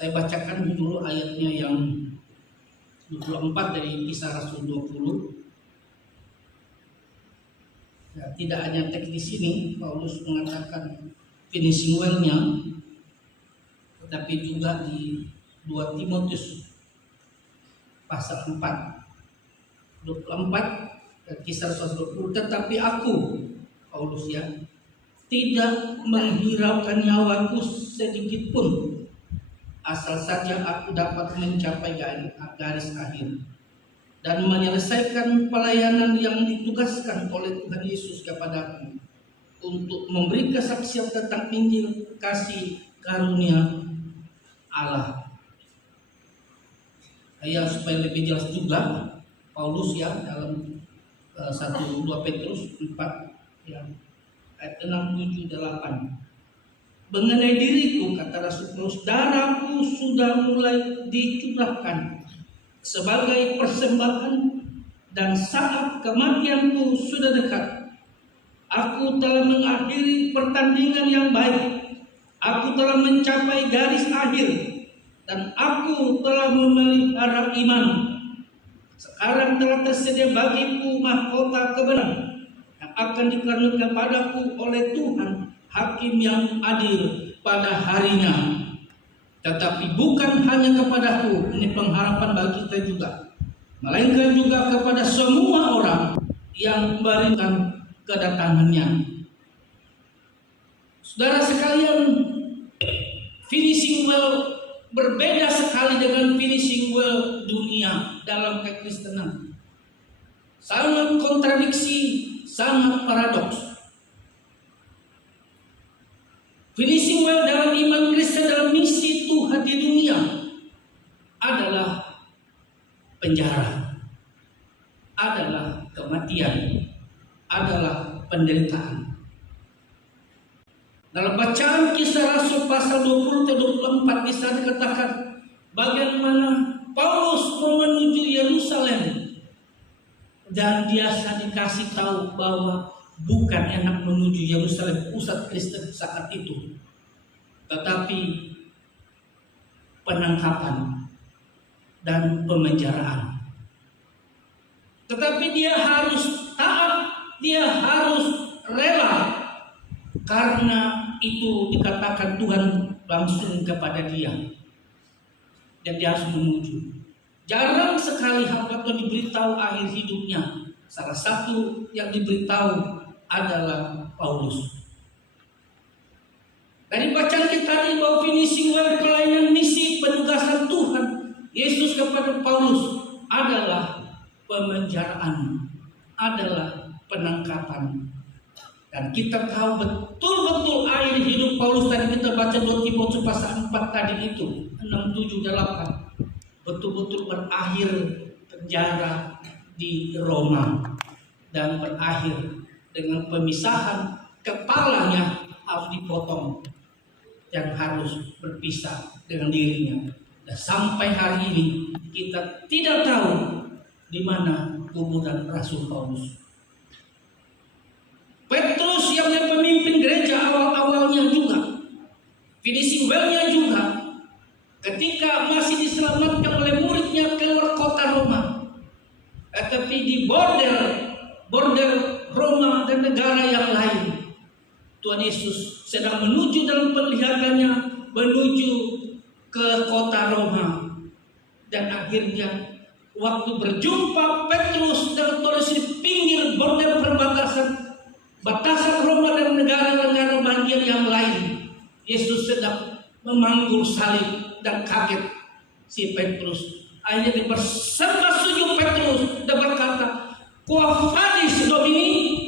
Saya bacakan dulu ayatnya yang 24 dari Kisah Rasul 20. Ya, tidak hanya teks di sini Paulus mengatakan finishing well-nya, tetapi juga di 2 Timotius pasal 4 24 Kisah Rasul 20. Tetapi aku, Paulus ya, tidak menghiraukan nyawaku sedikit pun, asal saja aku dapat mencapai garis akhir dan menyelesaikan pelayanan yang ditugaskan oleh Tuhan Yesus kepadaku untuk memberi kesaksian tentang Injil kasih karunia Allah. Ya, supaya lebih jelas juga Paulus ya dalam 1-2 Petrus 4 ya, ayat 6-7-8. Mengenai diriku, kata Rasul Paulus, darahku sudah mulai dicurahkan sebagai persembahan dan saat kematianku sudah dekat. Aku telah mengakhiri pertandingan yang baik. Aku telah mencapai garis akhir dan aku telah memelihara iman. Sekarang telah tersedia bagiku mahkota kebenaran yang akan dikaruniakan padaku oleh Tuhan, Hakim yang adil pada harinya. Tetapi bukan hanya kepadaku, ini pengharapan bagi kita juga, melainkan juga kepada semua orang yang memberikan kedatangannya. Saudara sekalian, finishing well berbeda sekali dengan finishing well dunia dalam kekristenan. Sangat kontradiksi, sangat paradoks. Finishing well dalam iman Kristen, dalam misi Tuhan di dunia adalah penjara, adalah kematian, adalah penderitaan. Dalam bacaan Kisah Rasul pasal 20-24 di sana dikatakan bagaimana Paulus mau menuju Yerusalem dan dia dikasih tahu bahwa bukan enak menuju Yerusalem pusat Kristen saat itu, tetapi penangkapan dan pemenjaraan. Tetapi dia harus taat, dia harus rela, karena itu dikatakan Tuhan langsung kepada dia dan dia harus menuju. Jarang sekali hamba Tuhan diberitahu akhir hidupnya. Salah satu yang diberitahu adalah Paulus. Dari bacaan kita tadi bahwa finishing well pelayanan misi penugasan Tuhan Yesus kepada Paulus adalah pemenjaraan, adalah penangkapan. Dan kita tahu betul-betul akhir hidup Paulus tadi kita baca 2 Timotius pasal 4 tadi itu 6-7-8 betul-betul berakhir penjara di Roma dan berakhir dengan pemisahan, kepalanya harus dipotong dan harus berpisah dengan dirinya. Dan sampai hari ini kita tidak tahu di mana kuburan Rasul Paulus. Petrus yang pemimpin gereja awal-awalnya juga, finishing well-nya juga, ketika masih diselamatkan oleh muridnya keluar kota Roma, tetapi di border Roma dan negara yang lain, Tuhan Yesus sedang menuju dalam penglihatannya menuju ke kota Roma, dan akhirnya waktu berjumpa Petrus dan Tuhan Yesus di pinggir border batasan Roma dan negara-negara bagian yang lain, Yesus sedang memanggul salib dan kaget si Petrus. Akhirnya dia bersembah sujud Petrus dan berkata, "Quo vadis Domini?"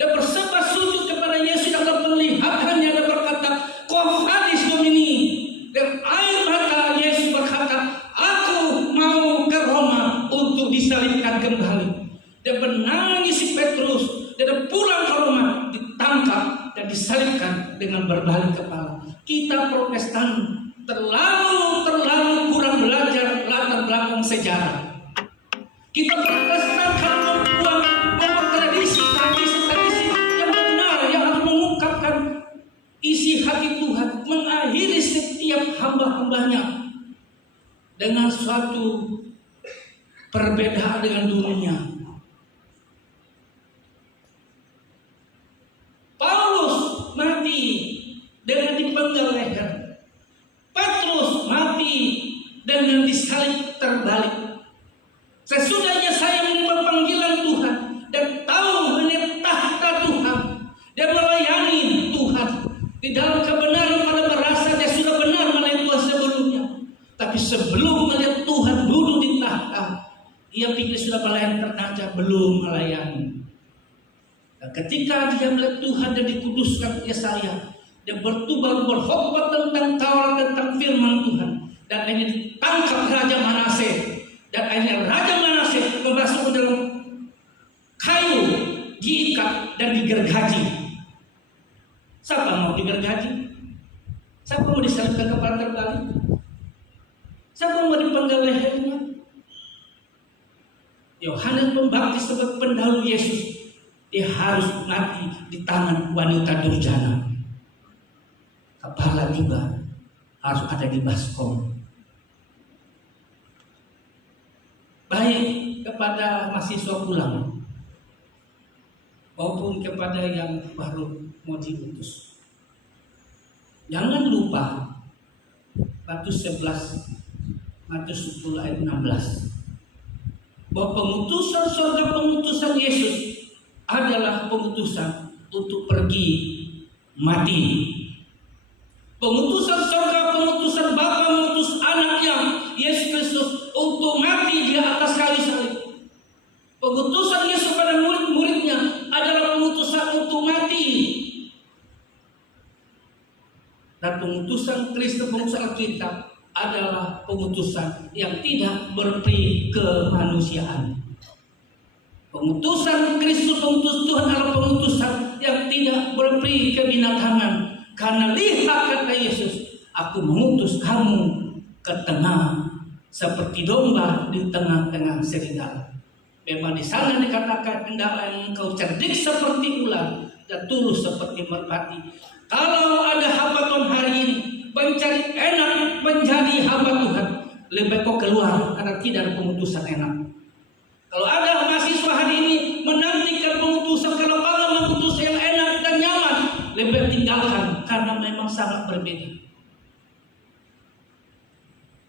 Dan bersembah sujud kepada Yesus dalam penglihatannya dan berkata, "Quo vadis Domini?" Dan air mata Yesus berkata, "Aku mau ke Roma untuk disalibkan kembali." Dan menangis si Petrus dan pulang ke Roma, ditangkap dan disalibkan dengan berbalik kepala. Kita Protestan terlalu kurang belajar latar belakang sejarah. Kita Protestan harus membuang tradisi yang benar, yang harus mengungkapkan isi hati Tuhan, mengakhiri setiap Allah banyak dengan suatu perbedaan dengan dunia. Paulus mati dengan dipenggal leher. Petrus mati dengan disalib terbalik. Sesudahnya saya menerima panggilan Tuhan dan tahu mengenai tahta Tuhan dan melayani Tuhan di dalam kebenaran, pada merasa dia sudah benar melayani Tuhan sebelumnya. Tapi sebelum melihat Tuhan duduk di tahta, ia pikir sudah melayani, ternyata belum melayani. Dan ketika dia melihat Tuhan dan dikuduskan Yesaya, dia bertobat, berkhotbah tentang Taurat, tentang firman Tuhan, dan akhirnya ditangkap Raja Manase, dan akhirnya Raja Manase memasukkan dalam kayu, diikat dan digergaji. Siapa mau digergaji? Siapa mau disalibkan kepala terbalik? Siapa mau dipenggal lehernya? Yohanes Pembaptis sebagai pendahulu Yesus, dia harus mati di tangan wanita durjana. Kepala tiba harus ada di baskom. Baik kepada mahasiswa pulang maupun kepada yang baru mau diutus, jangan lupa Matius 11, Matius 10 ayat 16, bahwa pengutusan surga, pengutusan Yesus adalah pengutusan untuk pergi mati. Pengutusan surga, pengutusan Bapa mengutus anaknya Yesus Kristus untuk mati di atas kayu salib. Pengutusan Yesus pada murid-muridnya adalah pengutusan untuk mati. Dan pengutusan Kristus, pengutusan Alkitab adalah pengutusan yang tidak berperi kemanusiaan. Pengutusan Kristus, pengutus Tuhan adalah pengutusan yang tidak berperi kebinatangan. Karena lihat, kata Yesus, aku mengutus kamu ke tengah seperti domba di tengah-tengah serigala. Memang di sana dikatakan, hendaklah engkau cerdik seperti ular dan tulus seperti merpati. Kalau ada hamba Tuhan hari ini mencari enak menjadi hamba Tuhan, lebih baik kau keluar, karena tidak ada pengutusan enak. Kalau ada mahasiswa hari ini menantikan pengutusan, kalau Allah mengutus yang enak dan nyaman, lebih baik tinggalkan, karena memang sangat berbeda.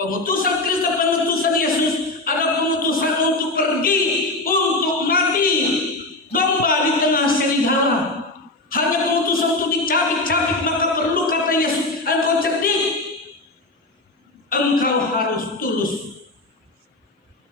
Pengutusan Kristus, pengutusan Yesus adalah pengutusan untuk pergi, untuk mati, domba di tengah serigala. Hanya pengutusan untuk dicabik-cabik, maka perlu, kata Yesus, engkau cerdik, engkau harus tulus.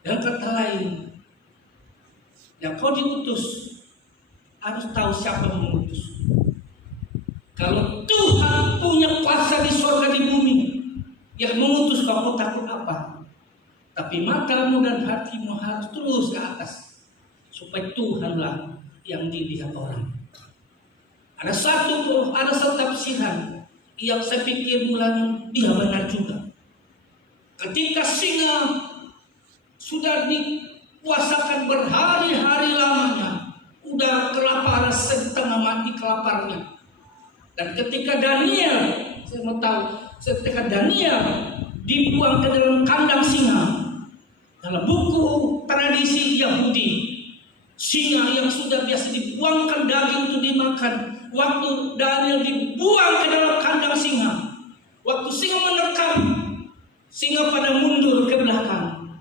Dan kata lain, yang kau diutus harus tahu siapa mengutus. Kalau Tuhan punya kuasa di surga, di bumi, yang mengutus kau takut apa? Tapi matamu dan hatimu harus terus ke atas, supaya Tuhanlah yang dilihat orang. Ada satu tafsiran yang saya pikir mulai dia benar juga. Ketika singa sudah dikuasakan berhari-hari lamanya, udah kelaparan, setengah mati kelaparannya. Dan ketika Daniel, saya mau tahu, ketika Daniel dibuang ke dalam kandang singa, dalam buku tradisi Yahudi, singa yang sudah biasa dibuangkan daging untuk dimakan, waktu Daniel dibuang ke dalam kandang singa, waktu singa menerkam, singa pada mundur ke belakang,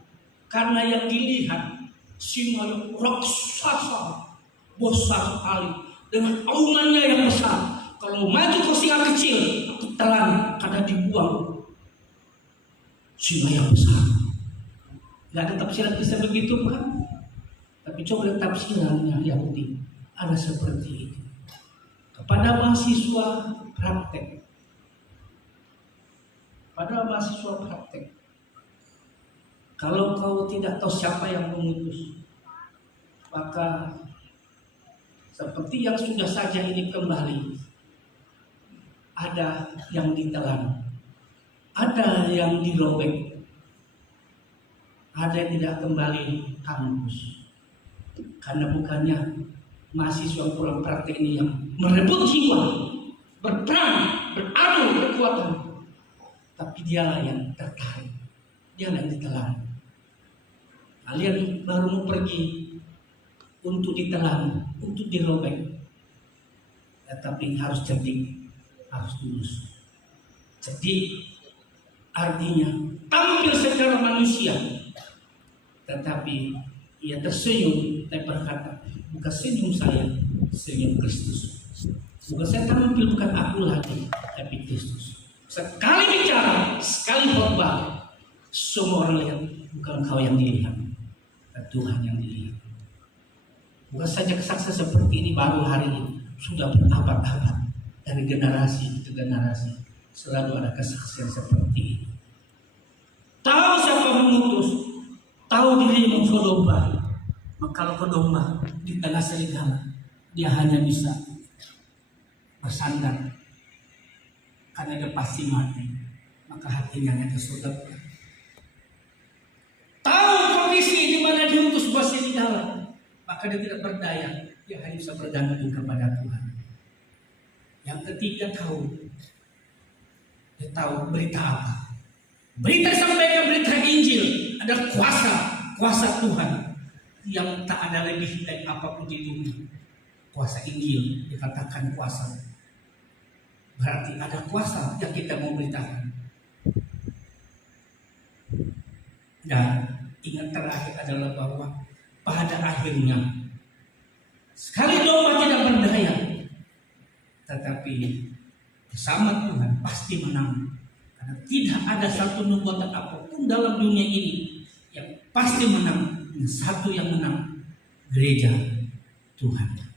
karena yang dilihat singa yang raksasa, besar sekali, dengan aungannya yang besar. Kalau maju ke singa kecil, aku telan, karena dibuang singa yang besar. Gak ada tafsiran bisa begitu, kan? Tapi coba lihat tafsirannya Yahudi, ada seperti itu. Kepada mahasiswa praktek, kalau kau tidak tahu siapa yang mengutus, maka seperti yang sudah saja ini kembali, ada yang ditelan, ada yang dirobek, ada yang tidak kembali kampus. Karena bukannya mahasiswa pulang praktek ini yang merebut jiwa, berperang, beradu kekuatan. tapi dialah yang tertarik, dialah yang ditelan. Kalian baru mau pergi untuk ditelan, untuk dirobek, tetapi harus cerdik, harus tulus. Jadi artinya tampil secara manusia, tetapi ia tersenyum dan berkata, bukan senyum saya, senyum Kristus. Bukan saya tampil, bukan aku lagi, tapi Kristus. Sekali bicara, sekali khotbah, semua orang lihat, bukan kau yang dilihat, Tuhan yang dilihat. Bukan saja kesaksian seperti ini baru hari ini, sudah berabad-abad, dari generasi ke generasi selalu ada kesaksian seperti ini. Tahu siapa mengutus, tahu dirimu kau domba. Maka kalau kau domba di tengah serigala, dia hanya bisa bersandar karena dia pasti mati, maka hatinya hanya ke surga. Tahu kondisi di mana diutus buat serigala, maka dia tidak berdaya, dia hanya bisa bergantung kepada Tuhan. Yang ketiga tahu, dia tahu berita apa. Berita disampaikan, berita Injil, ada kuasa Tuhan yang tak ada lebih dari apapun di dunia. Kuasa Injil dikatakan kuasa, berarti ada kuasa yang kita mau beritakan. Dan ingat terakhir adalah bahwa pada akhirnya sekali domba tidak berdaya, tetapi bersama Tuhan pasti menang. Karena tidak ada satu nubuatan apapun dalam dunia ini yang pasti menang. Satu yang menang, gereja Tuhan.